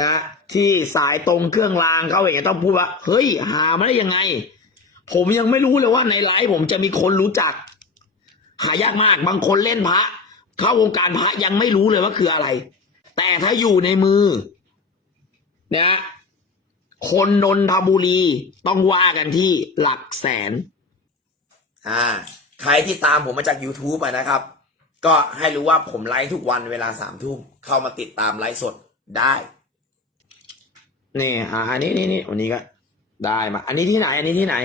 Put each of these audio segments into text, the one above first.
นะที่สายตรงเครื่องรางเขาเองต้องพูดว่า เฮ้ย หามาได้ยังไง ผมยังไม่รู้เลยว่าในไลฟ์ผมจะมีคนรู้จัก หายากมากบางคนเล่นพระ เข้าวงการพระยังไม่รู้เลยว่าคืออะไร แต่ถ้าอยู่ในมือนะคนนนทบุรีต้องว่ากันที่หลักแสน อ่า ใครที่ตามผมมาจาก YouTube อะนะครับ ก็ให้รู้ว่าผมไลฟ์ทุกวันเวลาสามทุ่มเข้ามาติดตามไลฟ์สดได้ นี่อ่าอันนี้นี่นี่วันนี้ก็ ได้มา อันนี้ที่ไหน อันนี้ที่ไหน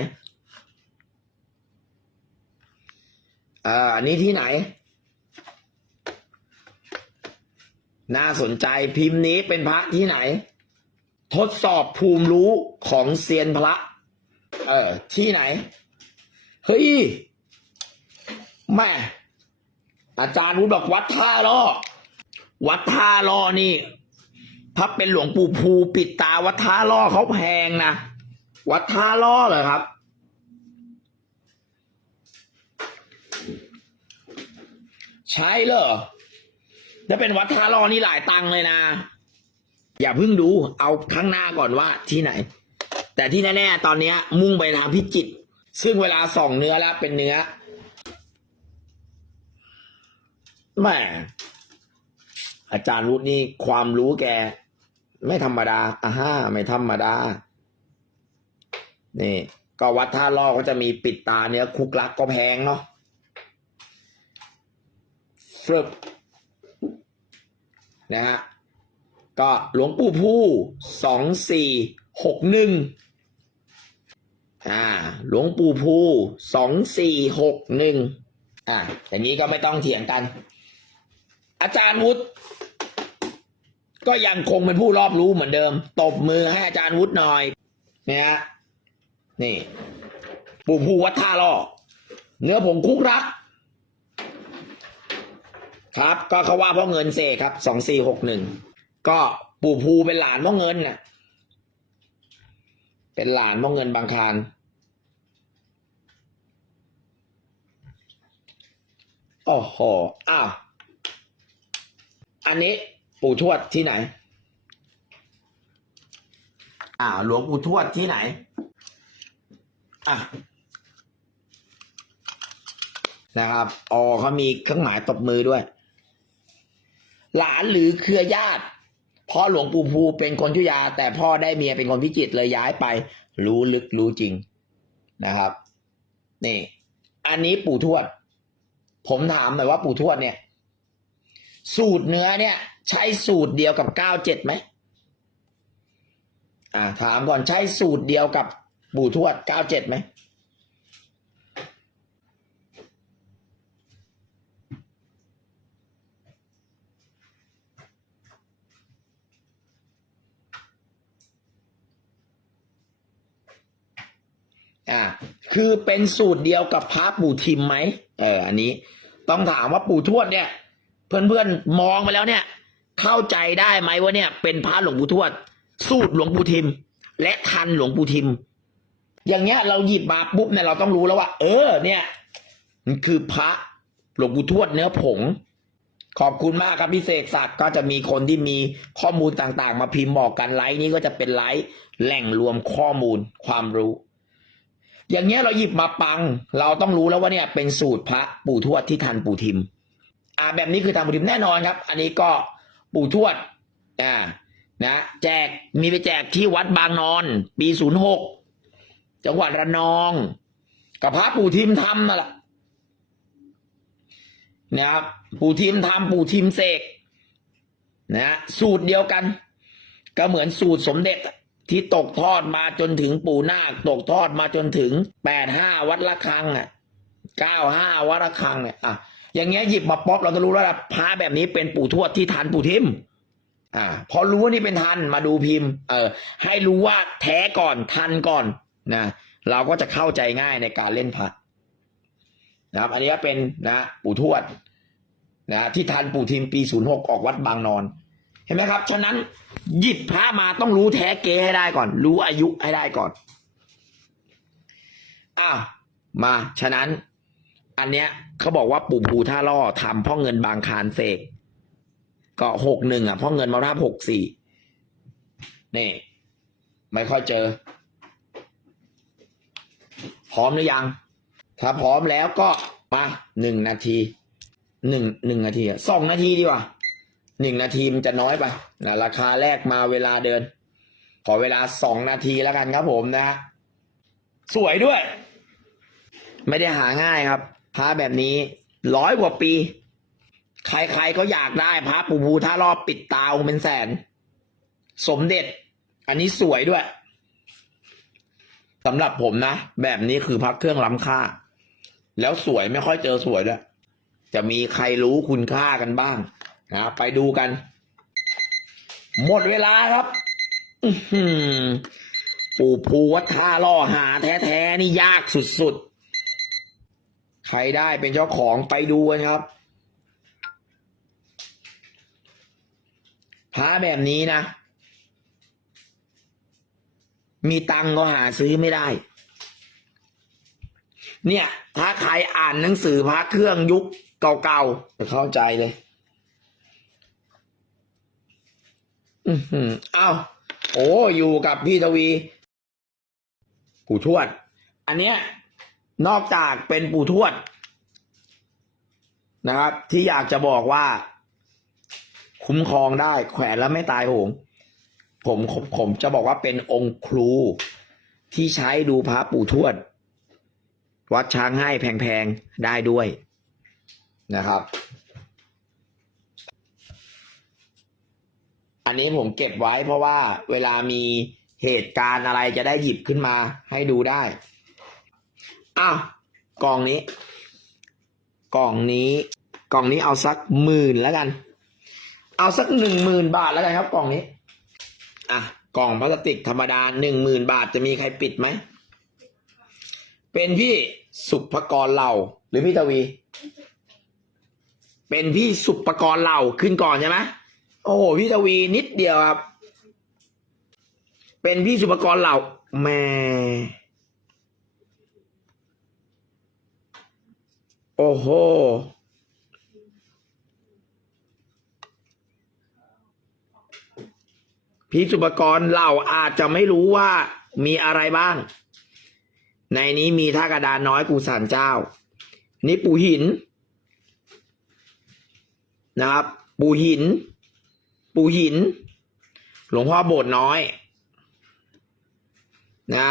เอ่ออันนี้ที่ไหน น่าสนใจพิมพ์นี้เป็นพระที่ไหน ทดสอบภูมิรู้ของเซียนพระ เออที่ไหน เฮ้ยแม่อาจารย์วุฒิบอกวัดท่าล่อวัดท่าล่อนี่ ถ้าเป็นหลวงปู่ภูปิดตาวัดท่าล่อเขาแพงนะวัดท่าล่อเหรอครับใช่เหรอถ้าเป็นวัดท่าล่อนี่หลายตังเลยนะ อย่าเพิ่งดูเอาข้างหน้าก่อนว่าที่ไหน แต่ที่แน่ๆตอนนี้มุ่งไปทางพิจิต ซึ่งเวลาส่องเนื้อแล้วเป็นเนื้อแม่อาจารย์รุดนี่ความรู้แก ไม่ธรรมดาอ่าฮะไม่ธรรมดา นี่ ก็วัดท่าล่อก็จะมีปิดตาเนื้อคุกลักก็แพงเนาะฟึบนะฮะ ก็หลวงปู่ผู้สองสี่หกหนึ่งอ่า หลวงปู่ผู้สองสี่หกหนึ่งอ่าอย่างนี้ก็ไม่ต้องเถียงกัน อาจารย์วุฒิ ก็ยังคงเป็นผู้รอบรู้เหมือนเดิม ตบมือให้อาจารย์วุฒิหน่อยเนี่ยฮะนี่ปู่ผู้วัดท่าล่อเนื้อผงคุกรัก ครับ ก็เขาว่าพ่อเงินเสกครับสองสี่หกหนึ่งก็ปู่ภูเป็นหลานพ่อเงินน่ะ เป็นหลานพ่อเงินบางคารโอ้โหอ้าวอันนี้ ปู่ทวดที่ไหน อ่า หลวงปู่ทวดที่ไหน อะนะครับอ๋อเขามีเครื่องหมายตบมือด้วย หลานหรือเครือญาติพ่อหลวงปู่ภูเป็นคนทุยา แต่พ่อได้เมียเป็นคนพิจิตรเลยย้ายไป รู้ลึกรู้จริงนะครับนี่ อันนี้ปู่ทวด ผมถามหน่อยว่าปู่ทวดเนี่ย สูตรเนื้อเนี่ย ใช้สูตรเดียวกับเก้าเจ็ดไหมอ่า ถามก่อนใช้สูตรเดียวกับปู่ทวดเก้าเจ็ดไหมอ่าคือเป็นสูตรเดียวกับพระปู่ทิมไหมเอออันนี้ ต้องถามว่าปู่ทวดเนี่ย เพื่อนๆมองมาแล้วเนี่ย เข้าใจได้ไหมว่าเนี่ย เป็นพระหลวงปู่ทวด สูตรหลวงปู่ทิม และทันหลวงปู่ทิม อย่างเงี้ยเราหยิบมาปุ๊บเนี่ยเราต้องรู้แล้วว่า เออ เนี่ยมันคือพระหลวงปู่ทวดเนื้อผง ขอบคุณมากครับพี่เสกศักดิ์ก็จะมีคนที่มีข้อมูลต่างๆ มาพิมพ์บอกกันไลฟ์นี้ก็จะเป็นไลฟ์แหล่งรวมข้อมูลความรู้ อย่างเงี้ยเราหยิบมาปัง เราต้องรู้แล้วว่าเนี่ย เป็นสูตรพระปู่ทวดที่ทันปู่ทิม อ่าแบบนี้คือทันปู่ทิมแน่นอนครับ อันนี้ก็ปู่ทวดอ่านะแจกมีไปแจกที่วัดบางนอน ปีศูนย์หกจังหวัดระนองกับพระปู่ทิมทำนั่นแหละนะครับปู่ทิมทำปู่ทิมเสกนะสูตรเดียวกัน ก็เหมือนสูตรสมเด็จที่ตกทอดมาจนถึงปู่นาคตกทอดมาจนถึงแปดห้าวัดละคังอะเก้าห้าวัดละคังเนี่ยอะ อย่างเงี้ยหยิบมาป๊อปเราจะรู้แล้วว่าพระแบบนี้เป็นปู่ทวดที่ทันปู่ทิมอ่า พอรู้ว่านี่เป็นทันมาดูพิมพ์ เออ ให้รู้ว่าแท้ก่อนทันก่อนนะเราก็จะเข้าใจง่ายในการเล่นพระนะครับ อันนี้ก็เป็นนะปู่ทวดนะที่ทันปู่ทิมปีศูนย์หกออกวัดบางนอน เห็นไหมครับ ฉะนั้นหยิบพระมาต้องรู้แท้เกให้ได้ก่อน รู้อายุให้ได้ก่อนอ้าวมาฉะนั้น อันเนี้ยเขาบอกว่าปู่ภูท่าล่อทำพ่อเงินบางคารเสกก็หกหนึ่งอะพ่อเงินมาราบหกสี่นี่ ไม่ค่อยเจอ พร้อมหรือยัง ถ้าพร้อมแล้วก็มาหนึ่งนาทีหนึ่งหนึ่งนาทีอะสองนาทีดีกว่าหนึ่งนาทีมันจะน้อยไปนะราคาแรกมาเวลาเดิน ขอเวลาสองนาทีแล้วกันครับผมนะฮะสวยด้วย ไม่ได้หาง่ายครับ พระแบบนี้ร้อยกว่าปี ใครๆก็อยากได้พระปูภูท่ารอบปิดตาองเป็นแสน สมเด็จ อันนี้สวยด้วยสำหรับผมนะ แบบนี้คือพระเครื่องล้ำค่า แล้วสวยไม่ค่อยเจอสวยด้วยจะมีใครรู้คุณค่ากันบ้างนะไปดูกัน หมดเวลาครับปู่ภูวัดท่าล่อหาแท้ ๆ นี่ยากสุด ๆ ใครได้เป็นเจ้าของไปดูกันครับพระแบบนี้นะ มีตังก็หาซื้อไม่ได้ เนี่ย ถ้าใครอ่านหนังสือพระเครื่องยุคเก่าๆจะเข้าใจเลย อือหืออ้าวโอ้อยู่กับพี่ทวี ปู่ทวด อันเนี้ย นอกจากเป็นปู่ทวดนะครับ ที่อยากจะบอกว่า คุ้มครองได้ แขวนแล้วไม่ตายโหงผมผมผมจะบอกว่าเป็นองค์ครูที่ใช้ดูพระปู่ทวด วัดช้างให้แพงๆ ได้ด้วยนะครับ อันนี้ผมเก็บไว้เพราะว่าเวลามีเหตุการณ์อะไรจะได้หยิบขึ้นมาให้ดูได้ อ้าวกล่องนี้กล่องนี้กล่องนี้เอาสักหมื่นแล้วกัน เอาสักหนึ่งหมื่นบาทแล้วกันครับกล่องนี้ อะกล่องพลาสติกธรรมดาหนึ่งหมื่นบาทจะมีใครปิดไหม เป็นพี่สุภกรเหล่าหรือพี่ทวี เป็นพี่สุปกรเหล่าขึ้นก่อนใช่ไหมโอ้โหพี่ทวีนิดเดียวครับ เป็นพี่สุปกรเหล่าแม่ โอ้โห พี่สุปกรเหล่าอาจจะไม่รู้ว่ามีอะไรบ้าง ในนี้มีท่ากระดานน้อยปูสารเจ้า นี่ปูหิน นะครับ ปูหิน ปูหิน หลวงพ่อโบสถ์น้อย นะ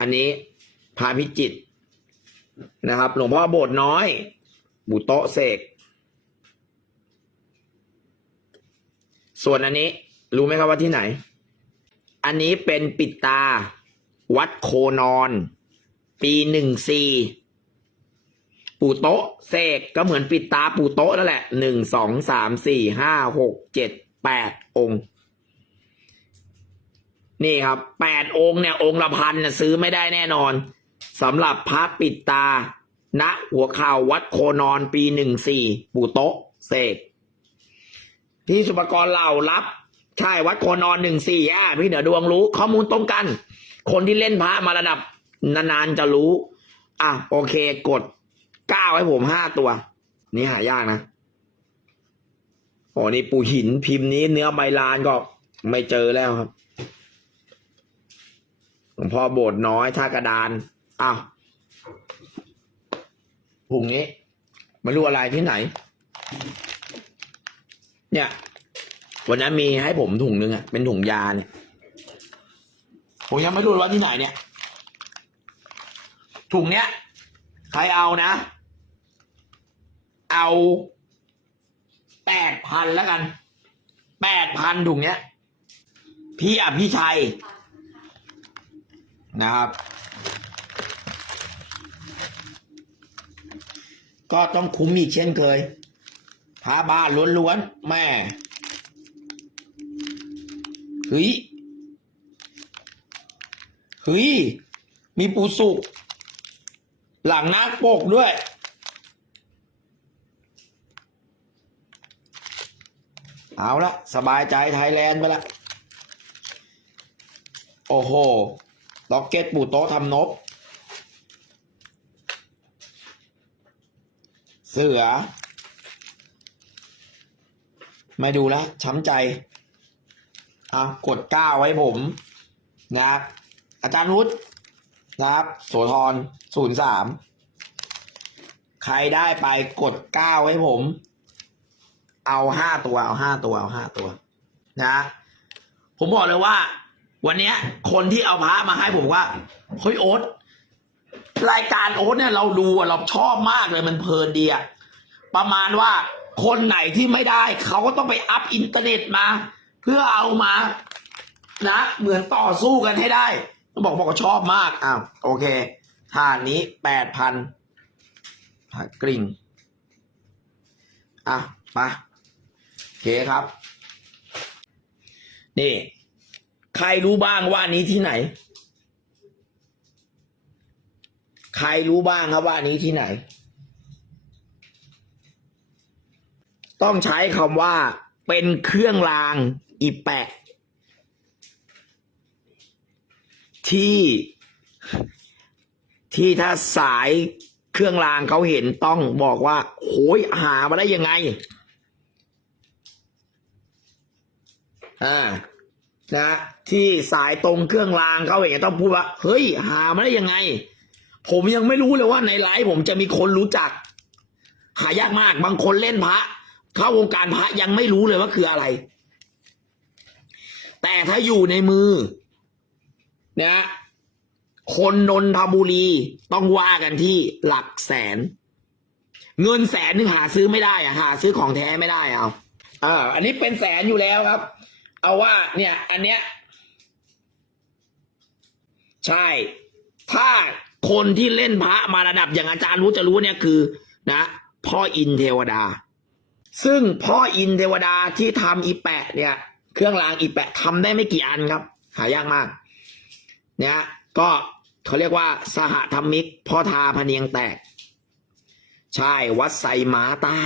อันนี้ พาพิจิตนะครับ หลวงพ่อโบสถ์น้อย บุโตะเสก ส่วนอันนี้ รู้ไหมครับว่าที่ไหน อันนี้เป็นปิดตา วัดโคนอน ปีหนึ่งสี่ปู่โต๊ะเสกก็เหมือนปิดตาปู่โต๊ะนั่นแหละหนึ่งสองสามสี่ห้าหกเจ็ดแปดองค์ นี่ครับแปดองค์เนี่ย องค์ละพันน่ะซื้อไม่ได้แน่นอน สำหรับพระปิดตา ณหัวข่าววัดโคนอนปีหนึ่งสี่ปู่โต๊ะเสกพี่สุปกรเหล่ารับ ใช่วัดโคนอนหนึ่งสี่อะพี่เหนือดวงรู้ ข้อมูลตรงกัน คนที่เล่นพระมาระดับนานๆจะรู้ อะ โอเคกดเก้าให้ผมห้าตัว นี่หายากนะโอ้นี่ปูหินพิมพ์นี้เนื้อใบลานก็ไม่เจอแล้วครับหลวงพ่อโบสถ์น้อยท่ากระดาน อ้าวถุงนี้ไม่รู้อะไรที่ไหน เนี่ย วันนั้นมีให้ผมถุงนึงอะเป็นถุงยาเนี่ยผมยังไม่รู้ว่าที่ไหนเนี่ย ถุงเนี้ยใครเอานะ เอาแปดพันแล้วกันแปดพันถุงเนี้ย พี่อภิชัยนะครับ ก็ต้องคุ้มอีกเช่นเคยพาบ้านล้วนๆแม่เฮ้ยเฮ้ยมีปูสุก หลังนักปกด้วย เอาละสบายใจไทยแลนด์ไปละ โอ้โหล็อกเก็ตปูโต๊ะทำนบ เสือ ไม่ดูแล้วช้ำใจเอากดก้าไว้ผมนะครับอาจารย์วุฒินะครับโสธรศูนย์สามใครได้ไปกดก้าไว้ผม เอาห้าตัวเอาห้าตัวเอาห้าตัว นะ ผมบอกเลยว่า วันนี้คนที่เอาพระมาให้ผมว่าเฮ้ยโอ๊ต รายการโอ๊ตเนี่ยเราดูเราชอบมากเลยมันเพลินดีอะประมาณว่าคนไหนที่ไม่ได้ เขาก็ต้องไปอัพอินเทอร์เน็ตมา เพื่อเอามานะ เหมือนต่อสู้กันให้ได้บอกบอกชอบมากอ้าวโอเคฐานนี้แปดพันกริ่งอะมาโอเคครับ นี่ ใครรู้บ้างว่านี้ที่ไหน ใครรู้บ้างครับว่านี้ที่ไหน ต้องใช้คำว่า เป็นเครื่องรางอีแปะ ที่ที่ถ้าสายเครื่องรางเขาเห็นต้องบอกว่าโหยหามาได้ยังไง อ่า นะ ที่สายตรงเครื่องรางเขาเห็นต้องพูดว่า เฮ้ย หามาได้ยังไง ผมยังไม่รู้เลยว่าในไลฟ์ผมจะมีคนรู้จัก หายากมาก บางคนเล่นพระ เข้าวงการพระยังไม่รู้เลยว่าคืออะไร แต่ถ้าอยู่ในมือนะคนนนทบุรีต้องว่ากันที่หลักแสน เงินแสนนึงหาซื้อไม่ได้อะหาซื้อของแท้ไม่ได้เอาอ่าอันนี้เป็นแสนอยู่แล้วครับ เอาว่า เนี่ย อันเนี้ย ใช่ ถ้า คนที่เล่นพระมาระดับอย่างอาจารย์รู้จะรู้เนี่ยคือ นะ พ่ออินเทวดา ซึ่งพ่ออินเทวดาที่ทำอีแปะเนี่ย เครื่องรางอีแปะทำได้ไม่กี่อันครับ หายากมาก เนี่ยก็เขาเรียกว่า สหธรรมิก พ่อทาพเนียงแตก ใช่วัดไซม้าใต้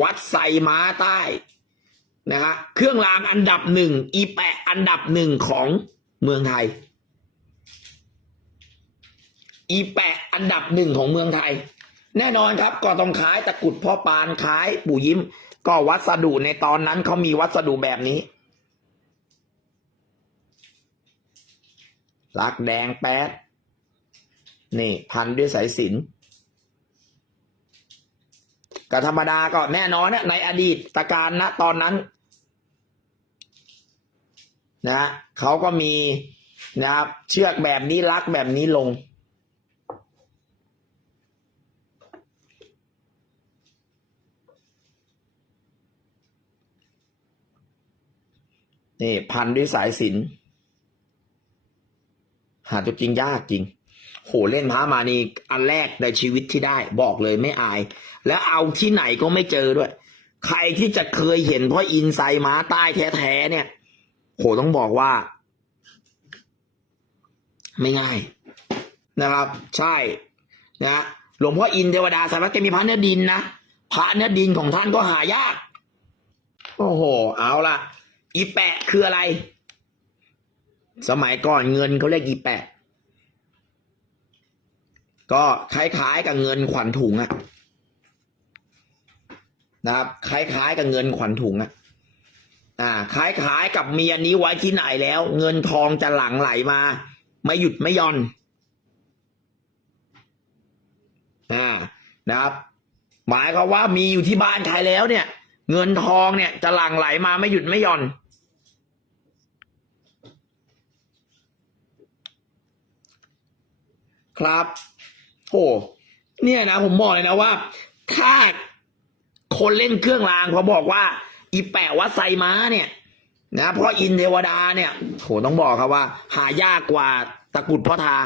วัดไซม้าใต้นะฮะเครื่องรางอันดับหนึ่งอีแปะอันดับหนึ่งของเมืองไทย อีแปะอันดับหนึ่งของเมืองไทย แน่นอนครับก็ต้องขายตะกุดพ่อปานขายปู่ยิ้ม ก็วัสดุในตอนนั้นเขามีวัสดุแบบนี้ลักแดงแป๊ดนี่ พันด้วยสายสินก็ธรรมดาก็แน่นอนนะในอดีตตะการนะตอนนั้นนะเขาก็มีนะครับเชือกแบบนี้ลักแบบนี้ลง นี่พันด้วยสายสินหาตัวจริงยากจริง โหเล่นพระมานี่อันแรกในชีวิตที่ได้ บอกเลยไม่อาย แล้วเอาที่ไหนก็ไม่เจอด้วย ใครที่จะเคยเห็นพ่ออินไซม้าใต้แท้ๆเนี่ย โหต้องบอกว่า ไม่ง่าย นะครับ ใช่นะหลวงพ่ออินเทวดาสารวัตรแกมีพระเนื้อดินนะพระเนื้อดินของท่านก็หายาก โอ้โห เอาล่ะ อีแปะคืออะไร สมัยก่อนเงินเขาเรียกอีแปะ ก็คล้ายๆกับเงินขวัญถุงอะนะครับ คล้ายๆกับเงินขวัญถุงอะอ่า คล้ายๆกับเมียนี้ไว้ที่ไหนแล้ว เงินทองจะหลั่งไหลมา ไม่หยุดไม่หย่อนอ่านะครับ หมายความว่ามีอยู่ที่บ้านใครแล้วเนี่ย เงินทองเนี่ยจะหลั่งไหลมาไม่หยุดไม่หย่อน ครับ โอ้เนี่ยนะผมบอกเลยนะว่า ถ้าคนเล่นเครื่องรางเขาบอกว่า อีแปะวัดไซม้าเนี่ย นะเพราะอินเทวดาเนี่ยโหต้องบอกครับว่า หายากกว่าตะกุดพ่อทา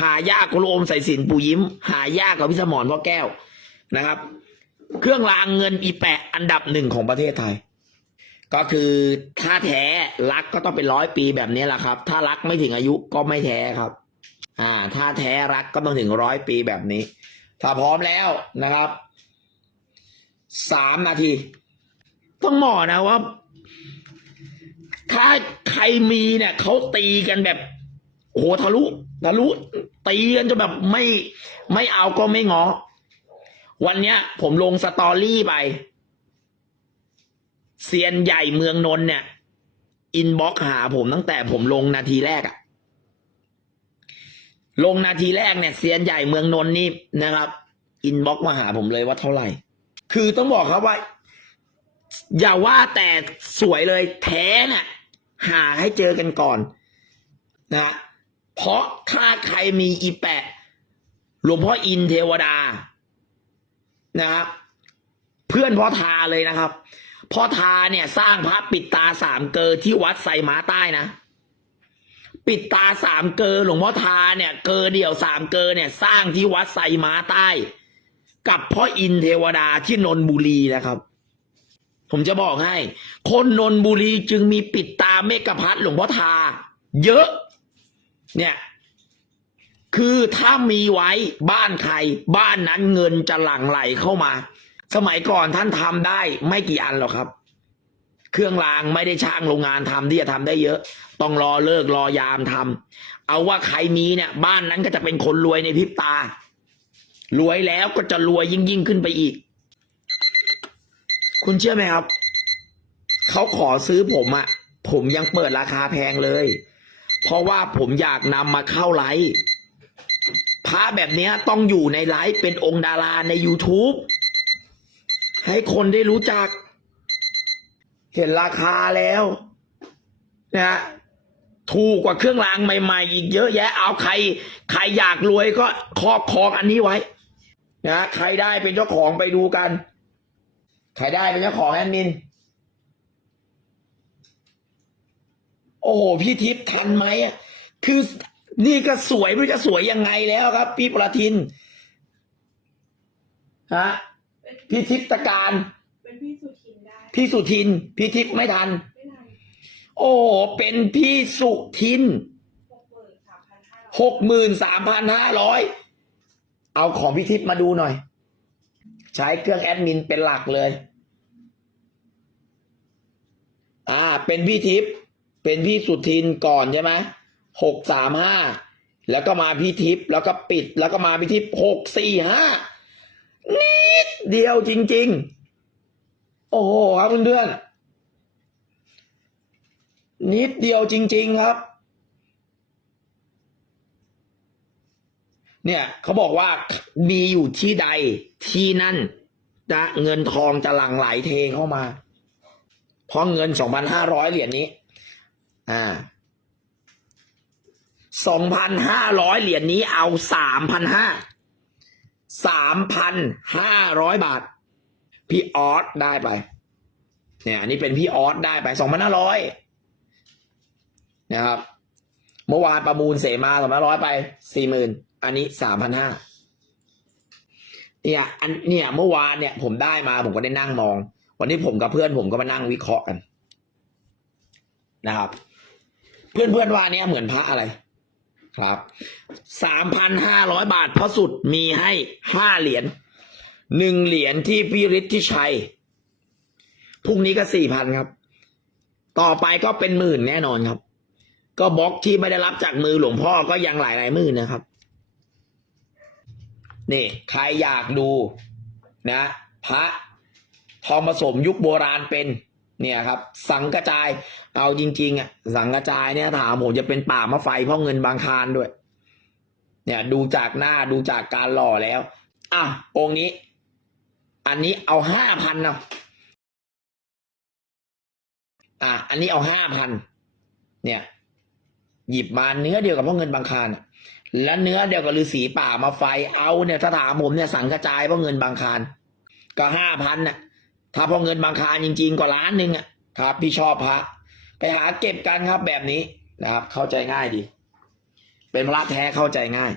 หายากกว่าโลมใส่สินปูยิ้ม หายากกว่าพิสมรพ่อแก้วนะครับ เครื่องรางเงินอีแปะอันดับหนึ่งของประเทศไทย ก็คือถ้าแท้รักก็ต้องเป็นร้อยปีแบบนี้แหละครับ ถ้ารักไม่ถึงอายุก็ไม่แท้ครับ อ่า ถ้าแท้รักก็ต้องถึงร้อยปีแบบนี้ ถ้าพร้อมแล้วนะครับสามนาที ต้องบอนะว่า ถ้าใครมีเนี่ยเขาตีกันแบบโหทะลุทะลุตีกันจนแบบไม่ไม่เอาก็ไม่งอ วันเนี้ย ผมลงสตอรี่ไปเซียนใหญ่เมืองนนเนี่ย อินบ็อกหาผมตั้งแต่ผมลงนาทีแรกอะ ลงนาทีแรกเนี่ยเซียนใหญ่เมืองนนท์นี่นะครับ อินบ็อกมาหาผมเลยว่าเท่าไหร่ คือต้องบอกครับว่า อย่าว่าแต่สวยเลยแท้น่ะ หาให้เจอกันก่อนนะเพราะถ้าใครมีอีแปะหลวงพ่ออินเทวดานะครับเพื่อนพ่อทาเลยนะครับพ่อทาเนี่ย สร้างพระปิดตาสามเกอที่วัดไซม้าใต้นะ ปิดตาสามเกอหลวงพ่อทาเนี่ย เกอเดี่ยวสามเกอเนี่ย สร้างที่วัดไซม้าใต้ กับพ่ออินเทวดาที่นนบุรีนะครับ ผมจะบอกให้ คนนนบุรีจึงมีปิดตาเมกะพัดหลวงพ่อทา เยอะ เนี่ย คือถ้ามีไว้บ้านใคร บ้านนั้นเงินจะหลั่งไหลเข้ามา สมัยก่อนท่านทำได้ไม่กี่อันหรอกครับ เครื่องรางไม่ได้ช่างโรงงานทำที่จะทำได้เยอะ ต้องรอเลิกรอยามทำเอาว่าใครมีเนี่ย บ้านนั้นก็จะเป็นคนรวยในพริบตา รวยแล้วก็จะรวยยิ่งยิ่งขึ้นไปอีก คุณเชื่อไหมครับเขาขอซื้อผมอะผมยังเปิดราคาแพงเลย เพราะว่าผมอยากนำมาเข้าไลฟ์พระแบบนี้ต้องอยู่ในไลฟ์เป็นองค์ดาราใน YouTube ให้คนได้รู้จัก เห็นราคาแล้วนะฮะถูกกว่าเครื่องรางใหม่ๆอีกเยอะแยะ เอาใคร ใครอยากรวยก็ครอบครองอันนี้ไว้นะใครได้เป็นเจ้าของไปดูกัน ใครได้เป็นเจ้าของแอดมิน โอ้โห พี่ทิพย์ทันไหมอะคือนี่ก็สวยไม่รู้จะสวยยังไงแล้วครับ พี่ประทินฮะพี่ทิพย์ตะการ เป็นพี่สุ พี่สุทิน พี่ทิพย์ไม่ทันไม่นานโอ้โหเป็นพี่สุทินหกหมื่นสามพันห้าร้อยหกหมื่นสามพันห้าร้อยเอาของพี่ทิพย์มาดูหน่อย ใช้เครื่องแอดมินเป็นหลักเลย อ่า เป็นพี่ทิพย์เป็นพี่สุทินก่อนใช่ไหมหกสามห้าแล้วก็มาพี่ทิพย์แล้วก็ปิดแล้วก็มาพี่ทิพย์หกสี่ห้านิดเดียวจริง ๆ โอ้โหครับเพื่อนๆนิดเดียวจริง ๆครับ เนี่ยเขาบอกว่ามีอยู่ที่ใดที่นั่นนะเงินทองจะหลั่งไหลเทเข้ามา เพราะเงินสองพันห้าร้อยเหรียญนี้ อ่าสองพันห้าร้อยเหรียญนี้เอาสามพันห้าสามพันห้าร้อยบาท พี่ออสได้ไป เนี่ย อันนี้เป็นพี่ออสได้ไปสองพันห้าร้อยนะครับ เมื่อวานประมูลเสมาสองพันร้อยไปสี่หมื่นอันนี้สามพันห้าเนี่ย อันเนี่ยเมื่อวานเนี่ย ผมได้มาผมก็ได้นั่งมอง วันนี้ผมกับเพื่อนผมก็มานั่งวิเคราะห์กันนะครับ เพื่อนเพื่อนว่าเนี่ยเหมือนพระอะไรครับสามพันห้าร้อยบาทพระสุดมีให้ห้าเหรียญ หนึ่งเหรียญที่พี่ฤทธิชัยพรุ่งนี้ก็สี่พันครับ ต่อไปก็เป็นหมื่นแน่นอนครับ ก็บล็อกที่ไม่ได้รับจากมือหลวงพ่อก็ยังหลายหลายหมื่นนะครับ นี่ใครอยากดูนะ พระทองผสมยุคโบราณเป็นเนี่ยครับ สังกระจายเอาจริง ๆอะสังกระจายเนี่ยถามผมจะเป็นป่ามะไฟเพราะเงินบางคารด้วย เนี่ย ดูจากหน้าดูจากการหล่อแล้ว อะองค์นี้ อันนี้เอาห้าพันเนาะอะ อันนี้เอาห้าพันเนี่ย หยิบมาเนื้อเดียวกับพ่อเงินบางคารและเนื้อเดียวกับฤาษีป่ามาไฟเอาเนี่ยถ้าถามผมเนี่ยสั่งกระจายพราะเงินบางคารก็ห้าพันน่ะ ถ้าพอเงินบางคารจริง ๆ ก็ล้านหนึ่งอะครับ พี่ชอบพระไปหาเก็บกันครับแบบนี้นะครับ เข้าใจง่ายดี เป็นพระแท้เข้าใจง่าย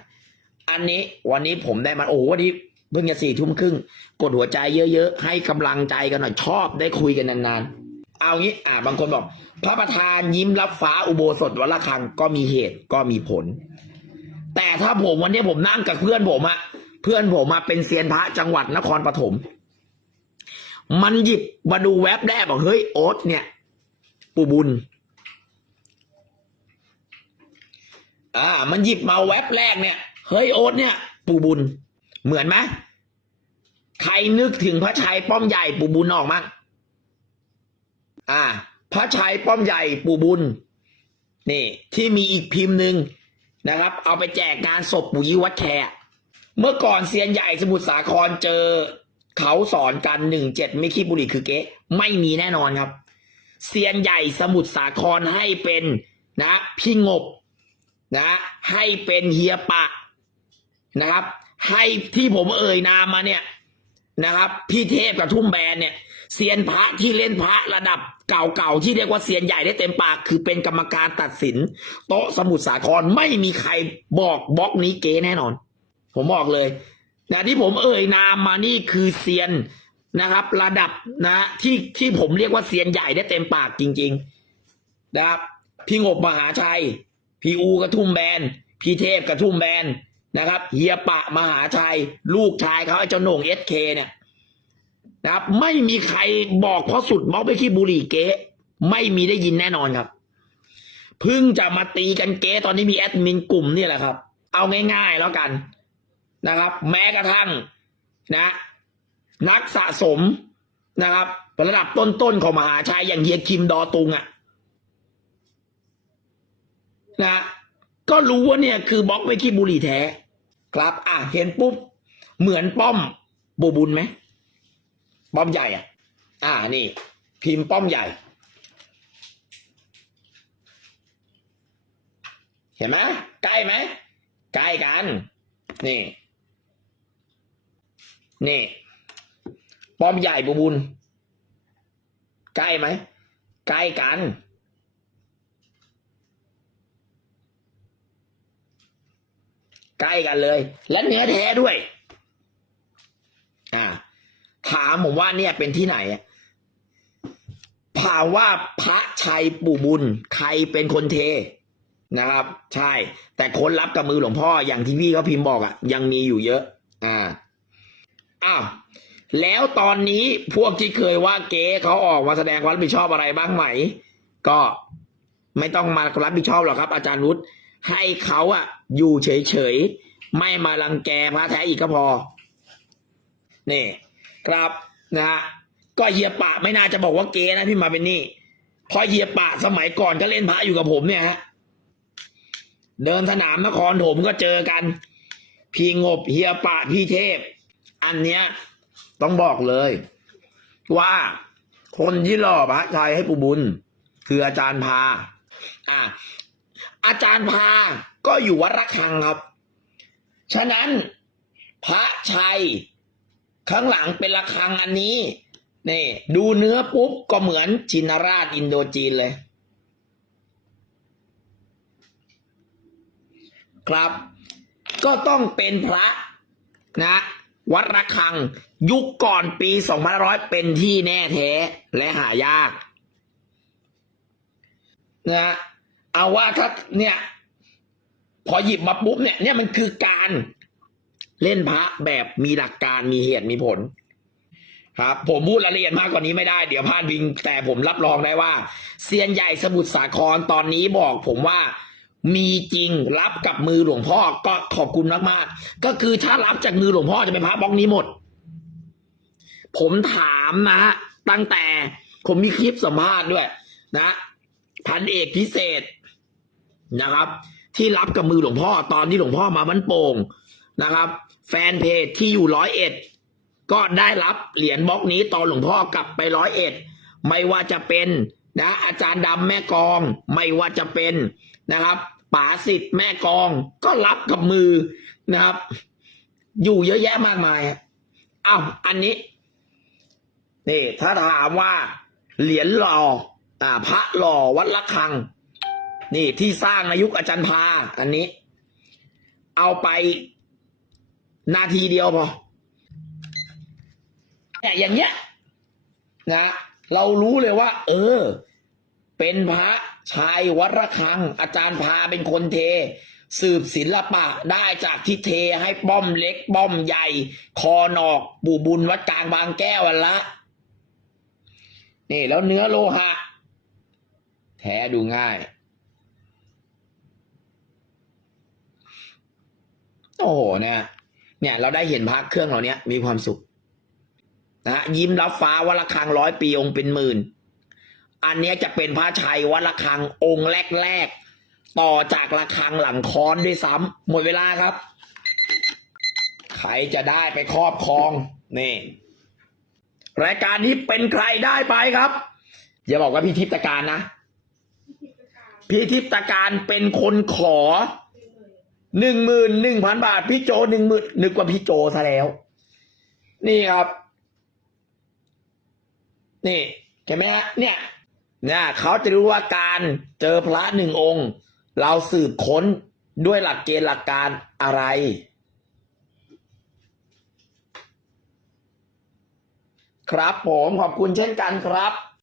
อันนี้วันนี้ผมได้มาโอ้โหวันนี้ เพิ่งจะสี่ทุ่มครึ่งกดหัวใจเยอะๆให้กำลังใจกันหน่อยชอบได้คุยกันนานๆ เอางี้อ่าบางคนบอก พระประธานยิ้มรับฟ้าอุโบสถวัดละคังก็มีเหตุก็มีผล แต่ถ้าผมวันนี้ผมนั่งกับเพื่อนผมอะเพื่อนผมมาเป็นเซียนพระจังหวัดนครปฐมมันหยิบมาดูแว็บแรกบอกเฮ้ยโอ๊ตเนี่ยปู่บุญอ่า มันหยิบมาแว็บแรกเนี่ย เฮ้ยโอ๊ตเนี่ย ปู่บุญ เหมือนไหมใครนึกถึงพระชัยป้อมใหญ่ปู่บุญออกมั้งอ่า พระชัยป้อมใหญ่ปู่บุญ นี่ ที่มีอีกพิมพ์หนึ่งนะครับ เอาไปแจกงานศพปู่ยี่วัดแคเมื่อก่อนเซียนใหญ่สมุทรสาครเจอ เขาสอนกันหนึ่งเจ็ดไม่ขี้บุหรี่คือเก๊ไม่มีแน่นอนครับ เซียนใหญ่สมุทรสาครให้เป็นนะ พี่งบนะ ให้เป็นเฮียปะนะครับ ให้ที่ผมเอ่ยนามมาเนี่ยนะครับ พี่เทพกับทุ่มแบนเนี่ยเซียนพระที่เล่นพระระดับเก่าๆที่เรียกว่าเซียนใหญ่ได้เต็มปากคือเป็นกรรมการตัดสิน โต๊ะสมุทรสาครไม่มีใครบอกบล็อกนี้เก๋แน่นอน ผมบอกเลยนะที่ผมเอ่ยนามมานี่คือเซียนนะครับ ระดับนะที่ที่ผมเรียกว่าเซียนใหญ่ได้เต็มปากจริง ๆ นะครับ พี่งบมหาชัย พี่อูกระทุ่มแบนพี่เทพกระทุ่มแบน นะครับเฮียปะมหาชัย ลูกชายเขาไอ้เจ้าโหน่งเอสเคเนี่ยนะครับ ไม่มีใครบอกเพราะสุดมอกไปขี้บุหรี่เก๊ไม่มีได้ยินแน่นอนครับเพิ่งจะมาตีกันเก๊ตอนนี้มีแอดมินกลุ่มนี่แหละครับ เอาง่ายๆแล้วกันนะครับ แม้กระทั่งนะ นักสะสมนะครับระดับต้นๆของมหาชัยอย่างเฮียคิมดอตุงอะนะก็รู้ว่าเนี่ยคือบล็อกไม่ขี้บุหรี่แท้ ครับ อะเห็นปุ๊บ เหมือนป้อมบูบุญไหมป้อมใหญ่อะ อ่านี่ พิมพ์ป้อมใหญ่ เห็นไหมใกล้ไหมใกล้กัน นี่ นี่ ป้อมใหญ่บูบุญใกล้ไหมใกล้กัน ใกล้กันเลย และเนื้อแท้ด้วย อ่า ถามผมว่าเนี่ยเป็นที่ไหนอะถามว่าพระชัยปู่บุญ ใครเป็นคนเทนะครับ ใช่ แต่คนรับกับมือหลวงพ่ออย่างที่พี่เขาพิมพ์บอกอะยังมีอยู่เยอะ อ่าอ้าวแล้วตอนนี้พวกที่เคยว่าเก๊เขาออกมาแสดงความรับผิดชอบอะไรบ้างไหม ก็ไม่ต้องมารับผิดชอบหรอกครับ อาจารย์นุช ให้เขาอะอยู่เฉยๆ ไม่มารังแกพระแท้อีกก็พอ นี่ครับนะฮะก็เฮียปะไม่น่าจะบอกว่าเกนะพี่มาเป็นนี่พราะเฮียปะสมัยก่อนก็เล่นพระอยู่กับผมเนี่ยฮะเดินสนามนครผมก็เจอกัน พี่งบเฮียปะพี่เทพ อันเนี้ยต้องบอกเลย ว่าคนที่หล่อพระชัยให้ปูบุญ คืออาจารย์พา อะ อาจารย์พาก็อยู่วัดระฆังครับ ฉะนั้นพระชัยข้างหลังเป็นระฆังอันนี้นี่ดูเนื้อปุ๊บก็เหมือนชินราชอินโดจีนเลย ครับ ก็ต้องเป็นพระนะ วัดระฆัง ยุคก่อนปี2500 เป็นที่แน่แท้และหายาก นะ เอาว่าถ้าเนี่ย พอหยิบมาปุ๊บเนี่ย เนี่ยมันคือการเล่นพระแบบมีหลักการมีเหตุมีผล ครับ ผมพูดรายละเอียดมากกว่านี้ไม่ได้ เดี๋ยวพลาดพิง แต่ผมรับรองได้ว่าเซียนใหญ่สมุทรสาครตอนนี้บอกผมว่ามีจริงรับกับมือหลวงพ่อก็ขอบคุณมากๆ ก็คือถ้ารับจากมือหลวงพ่อจะเป็นพระบล็อกนี้หมด ผมถามนะฮะตั้งแต่ผมมีคลิปสัมภาษณ์ด้วย นะ พันเอกพิเศษ นะครับ ที่รับกับมือหลวงพ่อตอนที่หลวงพ่อมาบ้านโป่งนะครับ แฟนเพจที่อยู่ร้อยเอ็ดก็ได้รับเหรียญบล็อกนี้ตอนหลวงพ่อกลับไปร้อยเอ็ดไม่ว่าจะเป็นนะอาจารย์ดำแม่กอง ไม่ว่าจะเป็นนะครับป๋าสิทธิ์แม่กองก็รับกับมือนะครับ อยู่เยอะแยะมากมายอะอ้าวอันนี้นี่ถ้าถามว่าเหรียญหล่ออ่าพระหล่อวัดละคัง นี่ที่สร้างในยุคอาจารย์พา อันนี้ เอาไปนาทีเดียวพอเนี่ยอย่างเงี้ยนะเรารู้เลยว่า เออ เป็นพระชายวัดระฆัง อาจารย์พาเป็นคนเท สืบศิลปะได้จากที่เทให้ป้อมเล็ก ป้อมใหญ่ คอนอกปู่บุญวัดกลางบางแก้วละนี่แล้วเนื้อโลหะ แท้ดูง่าย โอ้โหเนี่ยเนี่ย เราได้เห็นพระเครื่องเราเนี้ยมีความสุขนะฮะยิ้มรับฟ้าวัดระฆังร้อยปีองค์เป็นหมื่น อันเนี้ยจะเป็นพระชัยวัดระฆังองค์แรกๆต่อจากระฆังหลังค้อนด้วยซ้ำหมดเวลาครับ ใครจะได้ไปครอบครองนี่รายการนี้เป็นใครได้ไปครับ อย่าบอกว่าพี่ทิพย์ตะการนะ พี่ทิพย์ตะการเป็นคนขอ หนึ่งหมื่นหนึ่งพันบาท พี่โจหนึ่งหมื่นนึกว่าพี่โจซะแล้ว นี่ครับ นี่เห็นไหมฮะเนี่ยเนี่ยเขาจะรู้ว่าการเจอพระหนึ่งองค์ เราสืบค้นด้วยหลักเกณฑ์หลักการอะไร ครับผมขอบคุณเช่นกันครับ